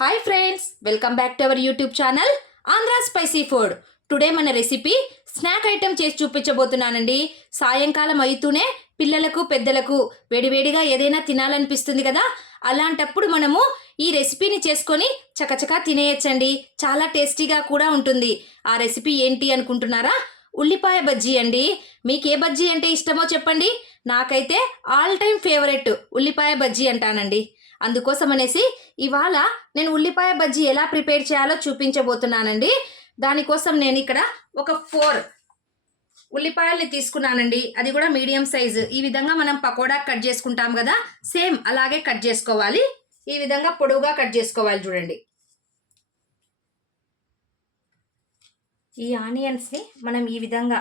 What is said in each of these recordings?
Hi friends, welcome back to our YouTube channel Andhra spicy food. Today మన recipe snack item చేసి చూపించబోతున్నానండి. సాయంకాలం అవుతూనే పిల్లలకు పెద్దలకు వేడివేడిగా ఏదైనా తినాలనిపిస్తుంది కదా, అలాంటప్పుడు మనము ఈ రెసిపీని చేసుకొని చకచకా తినేయచ్చండి. చాలా టేస్టీగా కూడా ఉంటుంది. ఆ రెసిపీ ఏంటి అనుకుంటున్నారా? ఉల్లిపాయ బజ్జీ అండి. మీకు ఏ బజ్జీ అంటే ఇష్టమో చెప్పండి. నాకైతే ఆల్ టైమ్ ఫేవరెట్ ఉల్లిపాయ బజ్జీ అంటానండి. అందుకోసం అనేసి ఇవాళ నేను ఉల్లిపాయ బజ్జీ ఎలా ప్రిపేర్ చేయాలో చూపించబోతున్నానండి. దానికోసం నేను ఇక్కడ ఒక 4 ఉల్లిపాయల్ని తీసుకున్నానండి. అది కూడా మీడియం సైజు. ఈ విధంగా మనం పకోడా కట్ చేసుకుంటాం కదా, సేమ్ అలాగే కట్ చేసుకోవాలి. ఈ విధంగా పొడవుగా కట్ చేసుకోవాలి. చూడండి, ఈ ఆనియన్స్ని మనం ఈ విధంగా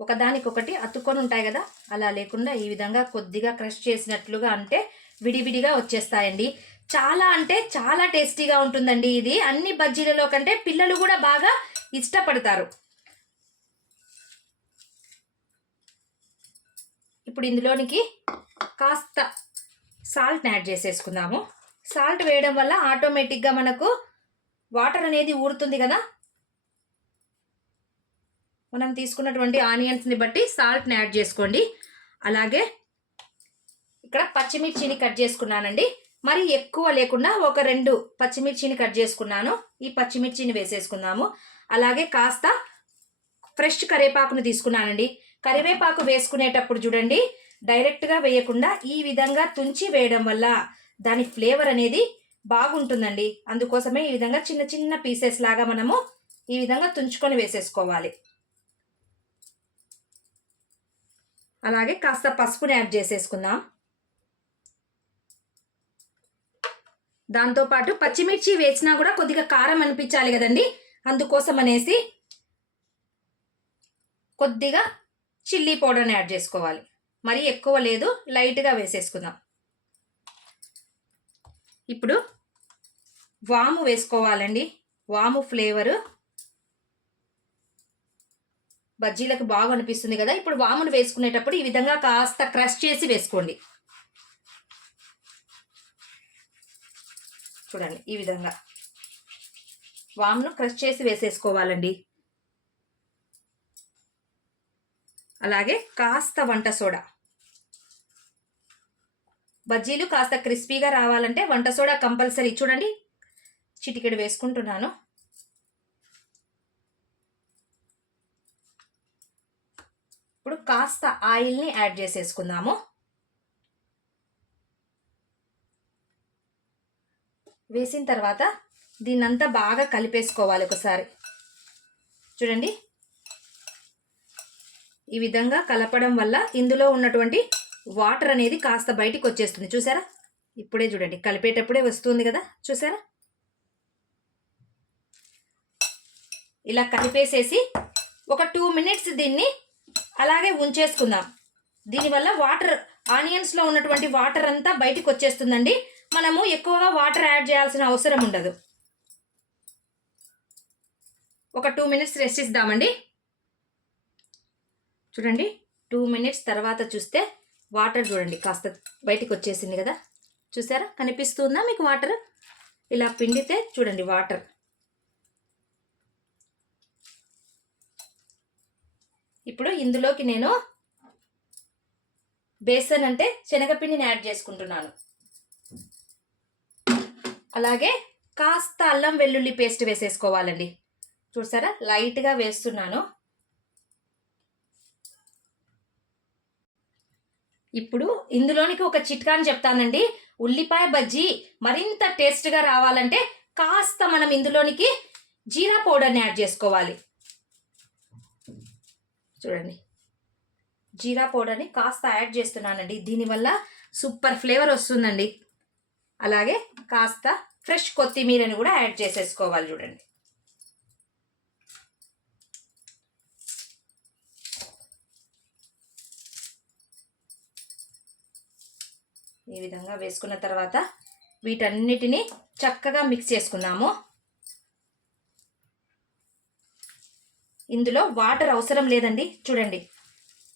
ఒకదానికొకటి అతుక్కొని ఉంటాయి కదా, అలా లేకుండా ఈ విధంగా కొద్దిగా క్రష్ చేసినట్లుగా అంటే విడివిడిగా వచ్చేస్తాయండి. చాలా అంటే చాలా టేస్టీగా ఉంటుందండి ఇది. అన్ని బజ్జీలలో కంటే పిల్లలు కూడా బాగా ఇష్టపడతారు. ఇప్పుడు ఇందులోనికి కాస్త సాల్ట్ యాడ్ చేసేసుకుందాము. సాల్ట్ వేయడం వల్ల ఆటోమేటిక్గా మనకు వాటర్ అనేది ఊరుతుంది కదా. మనం తీసుకున్నటువంటి ఆనియన్స్ని బట్టి సాల్ట్ని యాడ్ చేసుకోండి. అలాగే ఇక్కడ పచ్చిమిర్చిని కట్ చేసుకున్నానండి. మరి ఎక్కువ లేకుండా ఒక 2 పచ్చిమిర్చిని కట్ చేసుకున్నాను. ఈ పచ్చిమిర్చిని వేసేసుకుందాము. అలాగే కాస్త ఫ్రెష్ కరివేపాకును తీసుకున్నానండి. కరివేపాకు వేసుకునేటప్పుడు చూడండి, డైరెక్ట్గా వేయకుండా ఈ విధంగా తుంచి వేయడం వల్ల దాని ఫ్లేవర్ అనేది బాగుంటుందండి. అందుకోసమే ఈ విధంగా చిన్న చిన్న పీసెస్ లాగా మనము ఈ విధంగా తుంచుకొని వేసేసుకోవాలి. అలాగే కాస్త పసుపుని యాడ్ చేసేసుకుందాం. దాంతోపాటు పచ్చిమిర్చి వేసినా కూడా కొద్దిగా కారం అనిపించాలి కదండి. అందుకోసం అనేసి కొద్దిగా చిల్లీ పౌడర్ని యాడ్ చేసుకోవాలి. మరీ ఎక్కువ లేదు, లైట్గా వేసేసుకుందాం. ఇప్పుడు వాము వేసుకోవాలండి. వాము ఫ్లేవరు బజ్జీలకు బాగా అనిపిస్తుంది కదా. ఇప్పుడు వామును వేసుకునేటప్పుడు ఈ విధంగా కాస్త క్రష్ చేసి వేసుకోండి. చూడండి, ఈ విధంగా వామును క్రష్ చేసి వేసేసుకోవాలండి. అలాగే కాస్త వంట సోడా. బజ్జీలు కాస్త క్రిస్పీగా రావాలంటే వంట సోడా కంపల్సరీ. చూడండి, చిటికెడు వేసుకుంటున్నాను. ఇప్పుడు కాస్త ఆయిల్ని యాడ్ చేసేసుకుందాము. వేసిన తర్వాత దీన్నంతా బాగా కలిపేసుకోవాలి ఒకసారి. చూడండి, ఈ విధంగా కలపడం వల్ల ఇందులో ఉన్నటువంటి వాటర్ అనేది కాస్త బయటికి వచ్చేస్తుంది. చూసారా, ఇప్పుడే చూడండి, కలిపేటప్పుడే వస్తుంది కదా, చూసారా. ఇలా కలిపేసేసి ఒక 2 మినిట్స్ దీన్ని అలాగే ఉంచేసుకుందాం. దీనివల్ల వాటర్, ఆనియన్స్లో ఉన్నటువంటి వాటర్ అంతా బయటికి వచ్చేస్తుందండి. మనము ఎక్కువగా వాటర్ యాడ్ చేయాల్సిన అవసరం ఉండదు. ఒక 2 మినిట్స్ రెస్ట్ ఇద్దామండి. చూడండి, 2 మినిట్స్ తర్వాత చూస్తే వాటర్ చూడండి కాస్త బయటికి వచ్చేసింది కదా, చూసారా, కనిపిస్తుందా మీకు వాటర్? ఇలా పిండితే చూడండి వాటర్. ఇప్పుడు ఇందులోకి నేను బేసన్ అంటే శనగపిండిని యాడ్ చేసుకుంటున్నాను. అలాగే కాస్త అల్లం వెల్లుల్లి పేస్ట్ వేసేసుకోవాలండి. చూసారా, లైట్గా వేస్తున్నాను. ఇప్పుడు ఇందులోనికి ఒక చిట్కాని చెప్తానండి. ఉల్లిపాయ బజ్జీ మరింత టేస్ట్గా రావాలంటే కాస్త మనం ఇందులోనికి జీరా పౌడర్ని యాడ్ చేసుకోవాలి. చూడండి, జీరా పౌడర్ని కాస్త యాడ్ చేస్తున్నానండి. దీనివల్ల సూపర్ ఫ్లేవర్ వస్తుందండి. అలాగే కాస్త ఫ్రెష్ కొత్తిమీరని కూడా యాడ్ చేసేసుకోవాలి. చూడండి, ఈ విధంగా వేసుకున్న తర్వాత వీటన్నిటిని చక్కగా మిక్స్ చేసుకుందాము. ఇందులో వాటర్ అవసరం లేదండి. చూడండి,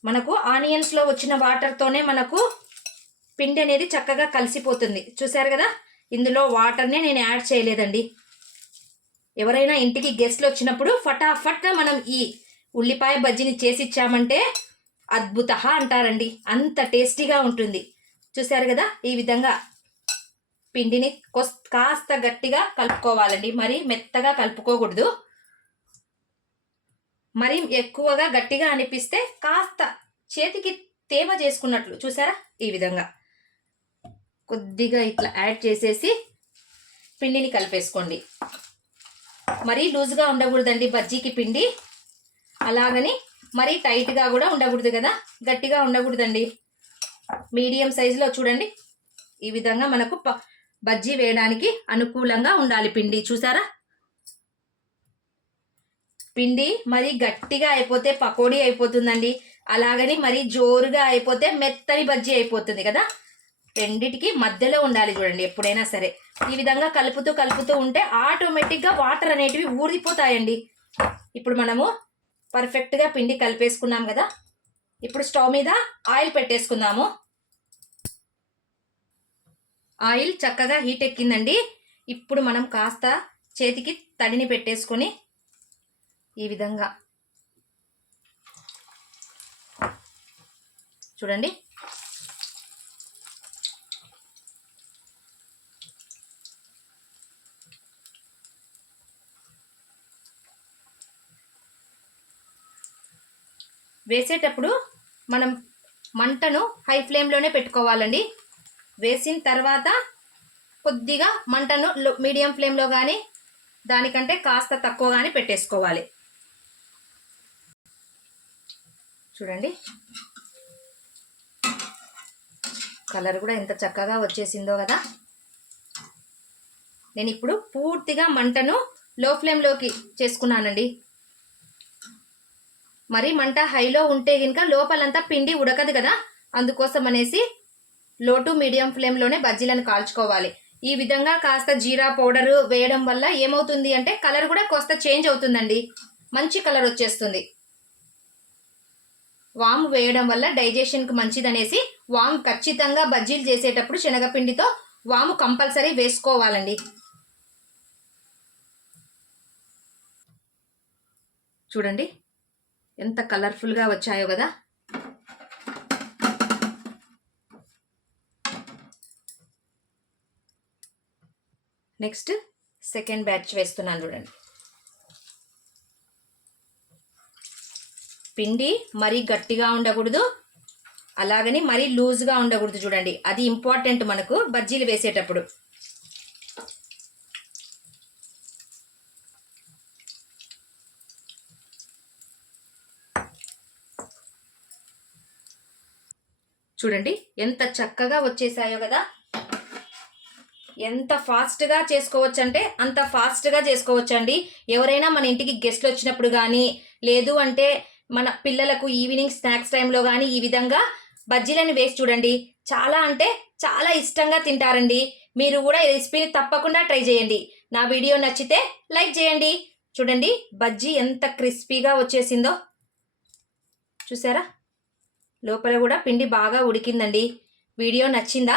మనకు ఆనియన్స్లో వచ్చిన వాటర్తోనే మనకు పిండి అనేది చక్కగా కలిసిపోతుంది. చూసారు కదా, ఇందులో వాటర్నే నేను యాడ్ చేయలేదండి. ఎవరైనా ఇంటికి గెస్ట్లు వచ్చినప్పుడు ఫటాఫట్గా మనం ఈ ఉల్లిపాయ బజ్జీని చేసి ఇచ్చామంటే అద్భుత అంటారండి. అంత టేస్టీగా ఉంటుంది. చూశారు కదా, ఈ విధంగా పిండిని కాస్త గట్టిగా కలుపుకోవాలండి. మరి మెత్తగా కలుపుకోకూడదు. మరి ఎక్కువగా గట్టిగా అనిపిస్తే కాస్త చేతికి తేమ చేసుకున్నట్లు చూసారా, ఈ విధంగా కొద్దిగా ఇట్లా యాడ్ చేసేసి పిండిని కలిపేసుకోండి. మరీ లూజ్గా ఉండకూడదండి బజ్జీకి పిండి, అలాగని మరీ టైట్గా కూడా ఉండకూడదు కదా, గట్టిగా ఉండకూడదండి. మీడియం సైజులో చూడండి, ఈ విధంగా మనకు బజ్జీ వేయడానికి అనుకూలంగా ఉండాలి పిండి. చూసారా, పిండి మరి గట్టిగా అయిపోతే పకోడీ అయిపోతుందండి, అలాగని మరి జోరుగా అయిపోతే మెత్తని బజ్జీ అయిపోతుంది కదా. రెండిటికి మధ్యలో ఉండాలి చూడండి ఎప్పుడైనా సరే. ఈ విధంగా కలుపుతూ ఉంటే ఆటోమేటిక్గా వాటర్ అనేటివి ఊరిపోతాయండి. ఇప్పుడు మనము పర్ఫెక్ట్గా పిండి కలిపేసుకున్నాం కదా. ఇప్పుడు స్టవ్ మీద ఆయిల్ పెట్టేసుకుందాము. ఆయిల్ చక్కగా హీట్ ఎక్కిందండి. ఇప్పుడు మనం కాస్త చేతికి తడిని పెట్టేసుకొని ఈ విధంగా చూడండి, వేసేటప్పుడు మనం మంటను హై ఫ్లేమ్లోనే పెట్టుకోవాలండి. వేసిన తర్వాత కొద్దిగా మంటను మీడియం ఫ్లేమ్లో కానీ దానికంటే కాస్త తక్కువ కానీ పెట్టేసుకోవాలి. చూడండి, కలర్ కూడా ఎంత చక్కగా వచ్చేసిందో కదా. నేను ఇప్పుడు పూర్తిగా మంటను లో ఫ్లేమ్లోకి చేసుకున్నానండి. మరి మంట హైలో ఉంటే కనుక లోపలంతా పిండి ఉడకదు కదా, అందుకోసం అనేసి లో టు మీడియం ఫ్లేమ్లోనే బజ్జీలను కాల్చుకోవాలి. ఈ విధంగా కాస్త జీరా పౌడరు వేయడం వల్ల ఏమవుతుంది అంటే కలర్ కూడా కాస్త చేంజ్ అవుతుందండి, మంచి కలర్ వచ్చేస్తుంది. వాము వేయడం వల్ల డైజెషన్కి మంచిదనేసి వాము ఖచ్చితంగా బజ్జీలు చేసేటప్పుడు శనగపిండితో వాము కంపల్సరీ వేసుకోవాలండి. చూడండి ఎంత కలర్ఫుల్గా వచ్చాయో కదా. నెక్స్ట్ సెకండ్ బ్యాచ్ వేస్తున్నాను చూడండి. పిండి మరీ గట్టిగా ఉండకూడదు, అలాగని మరీ లూజ్గా ఉండకూడదు చూడండి, అది ఇంపార్టెంట్ మనకు బజ్జీలు వేసేటప్పుడు. చూడండి ఎంత చక్కగా వచ్చేసాయో కదా. ఎంత ఫాస్ట్గా చేసుకోవచ్చు అంటే అంత ఫాస్ట్గా చేసుకోవచ్చండి. ఎవరైనా మన ఇంటికి గెస్ట్లు వచ్చినప్పుడు కానీ, లేదు అంటే మన పిల్లలకు ఈవినింగ్ స్నాక్స్ టైంలో కానీ ఈ విధంగా బజ్జీలను వేసి చూడండి, చాలా అంటే చాలా ఇష్టంగా తింటారండి. మీరు కూడా ఈ రెసిపీని తప్పకుండా ట్రై చేయండి. నా వీడియో నచ్చితే లైక్ చేయండి. చూడండి బజ్జీ ఎంత క్రిస్పీగా వచ్చేసిందో చూసారా, లోపల కూడా పిండి బాగా ఉడికిందండి. వీడియో నచ్చిందా?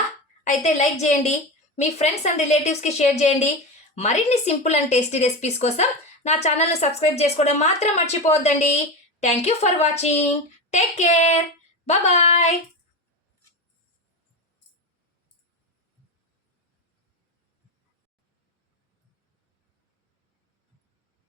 అయితే లైక్ చేయండి, మీ ఫ్రెండ్స్ అండ్ రిలేటివ్స్కి షేర్ చేయండి. మరిన్ని సింపుల్ అండ్ టేస్టీ రెసిపీస్ కోసం నా ఛానల్ను సబ్స్క్రైబ్ చేసుకోవడం మాత్రం మర్చిపోవద్దండి. Thank you for watching. Take care. Bye.